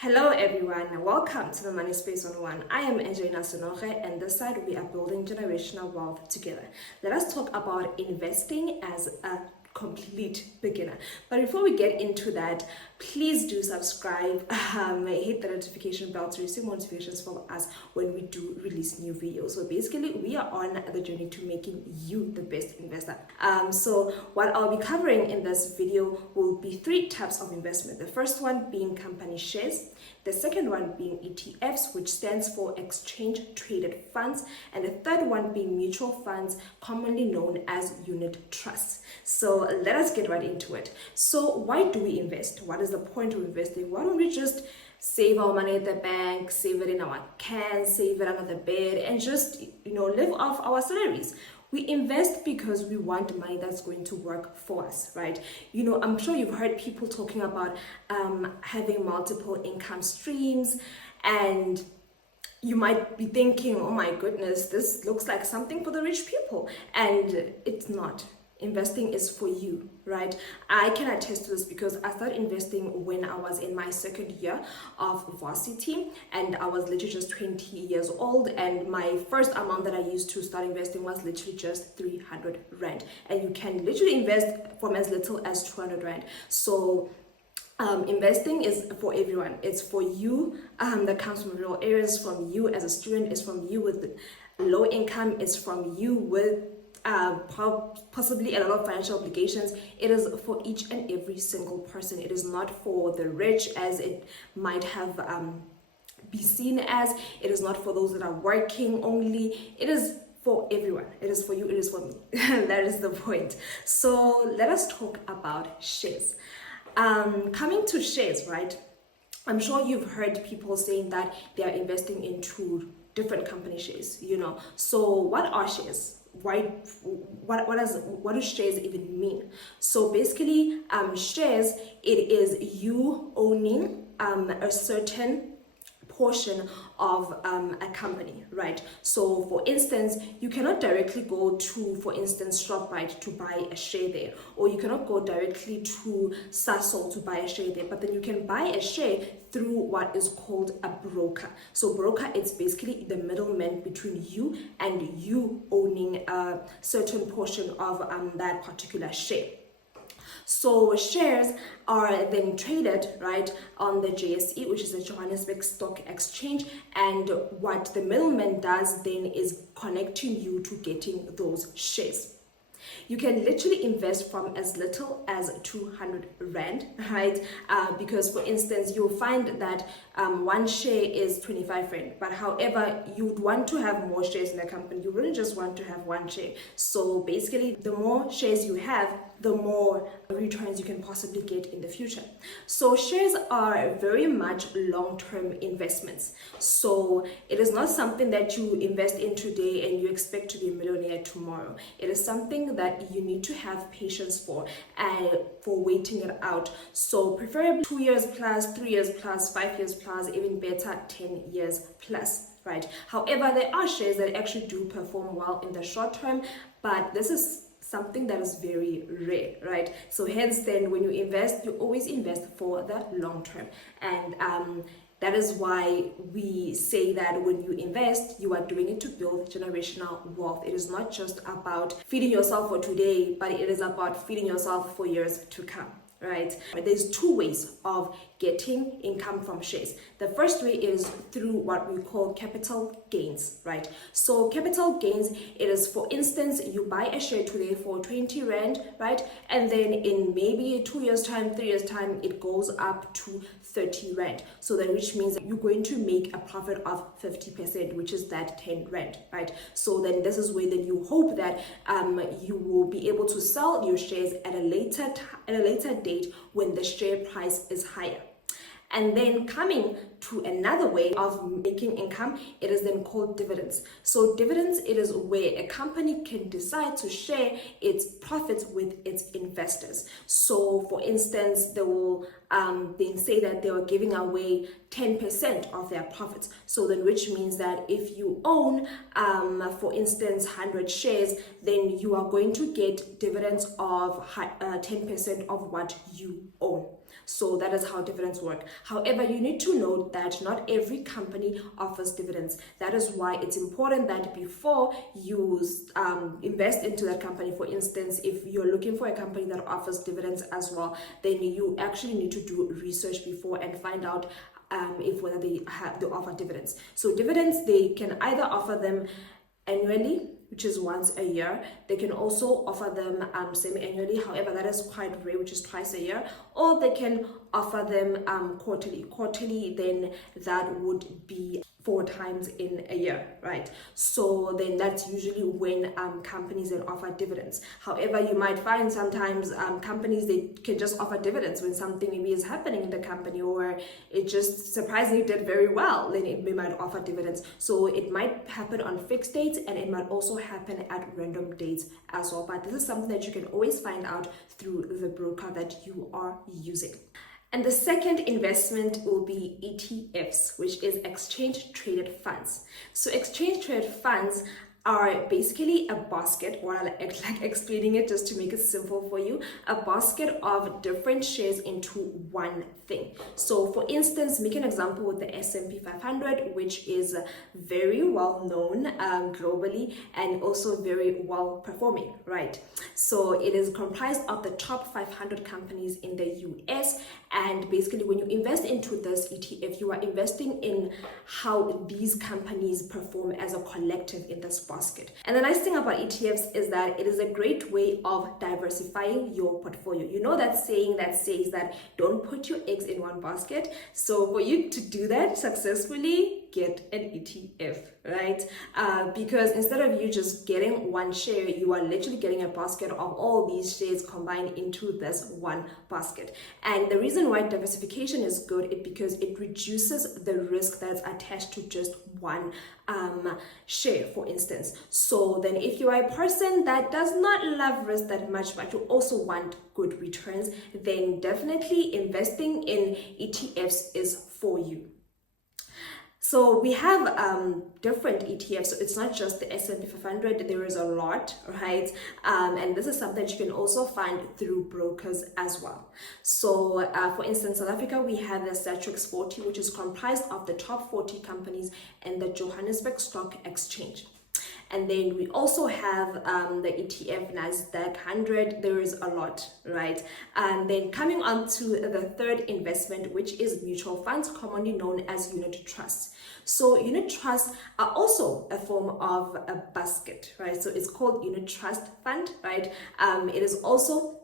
Hello everyone, welcome to the Money Space 101. I am Angelina Senoge, and this side we are building generational wealth together. Let us talk about investing as a complete beginner. But before we get into that, please do subscribe, hit the notification bell to receive notifications from us when we do release new videos. So basically, we are on the journey to making you the best investor. So what I'll be covering in this video will be 3 types of investment. The first one being company shares, the second one being ETFs, which stands for exchange traded funds, and the third one being mutual funds, commonly known as unit trusts. So let us get right into it. So why do we invest? What is the point of investing? Why don't we just save our money at the bank, save it in our cans, save it under the bed, and just live off our salaries? We invest because we want money that's going to work for us, right? I'm sure you've heard people talking about having multiple income streams, and you might be thinking, oh my goodness, this looks like something for the rich people, and it's not. Investing is for you, right? I can attest to this because I started investing when I was in my second year of varsity, and I was literally just 20 years old, and my first amount that I used to start investing was literally just 300 Rand, and you can literally invest from as little as 200 Rand. So investing is for everyone. It's for you that comes from rural areas, from you as a student, it's from you with low income, it's from you with possibly a lot of financial obligations. It is for each and every single person. It is not for the rich as it might have be seen as. It is not for those that are working only. It is for everyone. It is for you, it is for me. That is the point. So let us talk about shares. Coming to shares, right? I'm sure you've heard people saying that they are investing into different company shares, So what are shares? What do shares even mean? So basically, shares, it is you owning a certain portion of a company, right? So for instance, you cannot directly go to, for instance, ShopRite to buy a share there, or you cannot go directly to Sasol to buy a share there, but then you can buy a share through what is called a broker. So broker, it's basically the middleman between you and you owning a certain portion of that particular share. So shares are then traded, right, on the JSE, which is the Johannesburg Stock Exchange, and what the middleman does then is connecting you to getting those shares. You can literally invest from as little as 200 Rand, right? Because for instance, you'll find that one share is 25 Rand, but however, you would want to have more shares in the company. You wouldn't just want to have one share. So basically, the more shares you have, the more returns you can possibly get in the future. So shares are very much long-term investments. So it is not something that you invest in today and you expect to be a millionaire tomorrow. It is something that you need to have patience for and for waiting it out. So preferably 2 years plus, 3 years plus, 5 years plus, even better 10 years plus, right? However, there are shares that actually do perform well in the short term, but this is something that is very rare, right? So hence then when you invest, you always invest for the long term. And that is why we say that when you invest, you are doing it to build generational wealth. It is not just about feeding yourself for today, but it is about feeding yourself for years to come, right? There's 2 ways of getting income from shares. The first way is through what we call capital gains, right? So capital gains, it is, for instance, you buy a share today for 20 Rand, right? And then in maybe 2 years time, 3 years time, it goes up to 30 Rand. So then, which means that you're going to make a profit of 50%, which is that 10 Rand, right? So then this is where then you hope that you will be able to sell your shares at a later date when the share price is higher. And then coming to another way of making income, it is then called dividends. So dividends, it is where a company can decide to share its profits with its investors. So for instance, they will then say that they are giving away 10% of their profits. So then, which means that if you own, for instance, 100 shares, then you are going to get dividends of 10% of what you own. So that is how dividends work. However, you need to note that not every company offers dividends. That is why it's important that before you invest into that company, for instance, if you're looking for a company that offers dividends as well, then you actually need to do research before and find out if whether they offer dividends. So dividends, they can either offer them annually, which is once a year. They can also offer them semi-annually, however that is quite rare, which is twice a year, or they can offer them quarterly, then that would be 4 times in a year, right? So then that's usually when companies then offer dividends. However, you might find sometimes companies, they can just offer dividends when something maybe is happening in the company, or it just surprisingly did very well, then it might offer dividends. So it might happen on fixed dates, and it might also happen at random dates as well. But this is something that you can always find out through the broker that you are using. And the second investment will be ETFs, which is exchange traded funds. So exchange traded funds are basically a basket, or I like explaining it just to make it simple for you, a basket of different shares into one thing. So for instance, make an example with the S&P 500, which is very well known globally and also very well performing, right? So it is comprised of the top 500 companies in the US, and basically when you invest into this ETF, you are investing in how these companies perform as a collective in this basket. And the nice thing about ETFs is that it is a great way of diversifying your portfolio. You know that saying that says that don't put your eggs in one basket. So for you to do that successfully, get an ETF, right? Because instead of you just getting one share, you are literally getting a basket of all these shares combined into this one basket. And the reason why diversification is good is because it reduces the risk that's attached to just one share, for instance. So then if you are a person that does not love risk that much, but you also want good returns, then definitely investing in ETFs is for you. So we have different ETFs, so it's not just the S&P 500, there is a lot, right? And this is something that you can also find through brokers as well. So for instance, South Africa, we have the Satrix 40, which is comprised of the top 40 companies in the Johannesburg Stock Exchange. And then we also have the ETF Nasdaq 100. There is a lot, right? And then coming on to the third investment, which is mutual funds, commonly known as unit trusts. So unit trusts are also a form of a basket, right? So it's called unit trust fund, right? It is also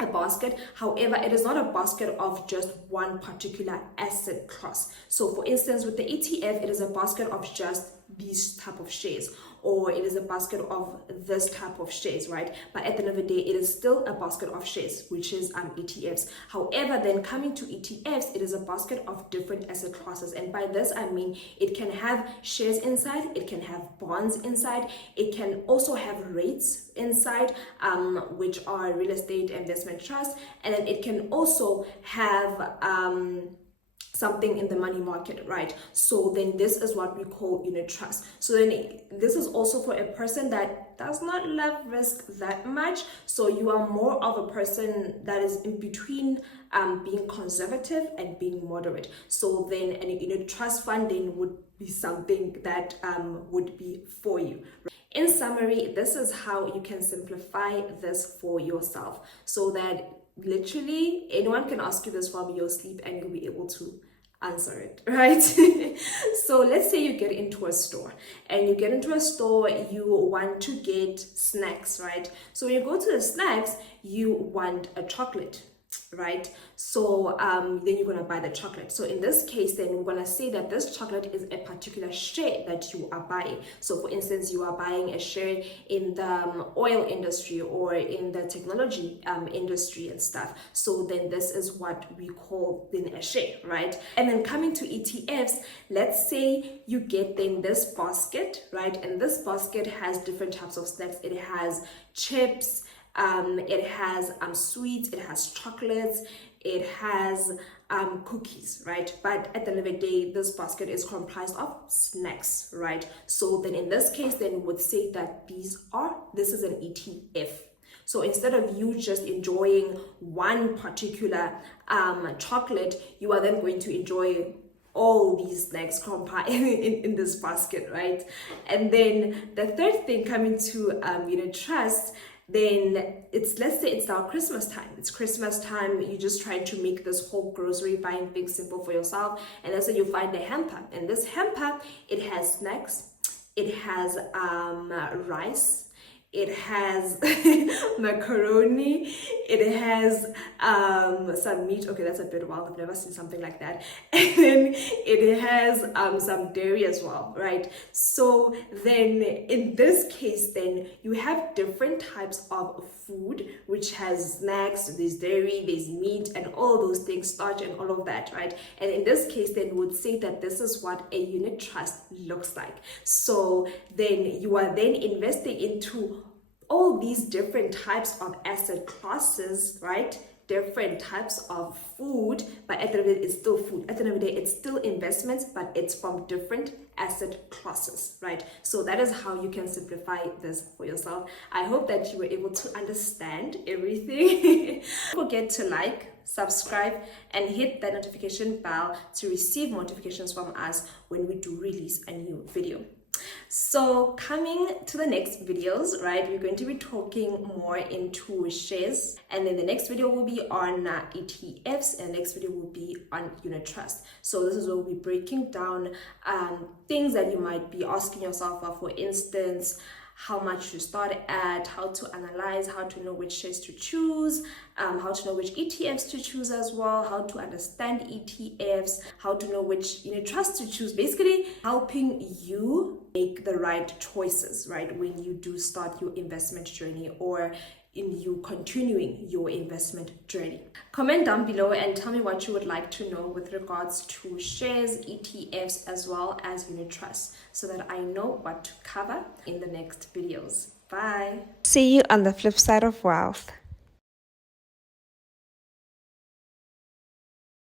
a basket. However, it is not a basket of just one particular asset class. So for instance, with the ETF, it is a basket of just these type of shares, or it is a basket of this type of shares, right? But at the end of the day, it is still a basket of shares, which is ETFs. However, then coming to ETFs, it is a basket of different asset classes. And by this, I mean, it can have shares inside, it can have bonds inside, it can also have rates inside, which are real estate investment trusts, and then it can also have something in the money market, right? So then this is what we call unit trust. So then this is also for a person that does not love risk that much. So you are more of a person that is in between being conservative and being moderate. So then a unit trust fund then would be something that would be for you. In summary, this is how you can simplify this for yourself, so that literally anyone can ask you this from your sleep and you'll be able to answer it, right? So let's say you get into a store, and you get into a store, you want to get snacks, right? So when you go to the snacks, you want a chocolate, right? So then you're gonna buy the chocolate. So in this case, then we're gonna say that this chocolate is a particular share that you are buying. So for instance, you are buying a share in the oil industry or in the technology industry and stuff. So then this is what we call then a share, right? And then coming to ETFs, let's say you get then this basket, right? And this basket has different types of snacks. It has chips, it has sweets, it has chocolates, it has cookies, right? But at the end of the day, this basket is comprised of snacks, right? So then in this case, then we would say that this is an ETF. So instead of you just enjoying one particular chocolate, you are then going to enjoy all these snacks in this basket, right? And then the third thing, coming to unit trust, then it's, let's say it's now Christmas time. It's Christmas time. You're just trying to make this whole grocery buying thing simple for yourself, and that's when you find a hamper. And this hamper, it has snacks, it has rice, it has macaroni, it has some meat. Okay, that's a bit wild, I've never seen something like that. And then it has some dairy as well, right? So then in this case, then you have different types of food, which has snacks, there's dairy, there's meat, and all those things, starch and all of that, right? And in this case, then we would say that this is what a unit trust looks like. So then you are then investing into all these different types of asset classes, right? Different types of food, but at the end of the day, it's still food. At the end of the day, it's still investments, but it's from different asset classes, right? So that is how you can simplify this for yourself. I hope that you were able to understand everything. Don't forget to like, subscribe, and hit that notification bell to receive notifications from us when we do release a new video. So coming to the next videos, right, we're going to be talking more into shares, and then the next video will be on ETFs, and the next video will be on unit trust. So this is where we'll be breaking down things that you might be asking yourself for instance, how much to start at, how to analyze, how to know which shares to choose, how to know which ETFs to choose as well, how to understand ETFs, how to know which unit trust to choose, basically helping you make the right choices, right, when you do start your investment journey or in you continuing your investment journey. Comment down below and tell me what you would like to know with regards to shares, ETFs, as well as unit trusts, so that I know what to cover in the next videos. Bye. See you on the flip side of wealth.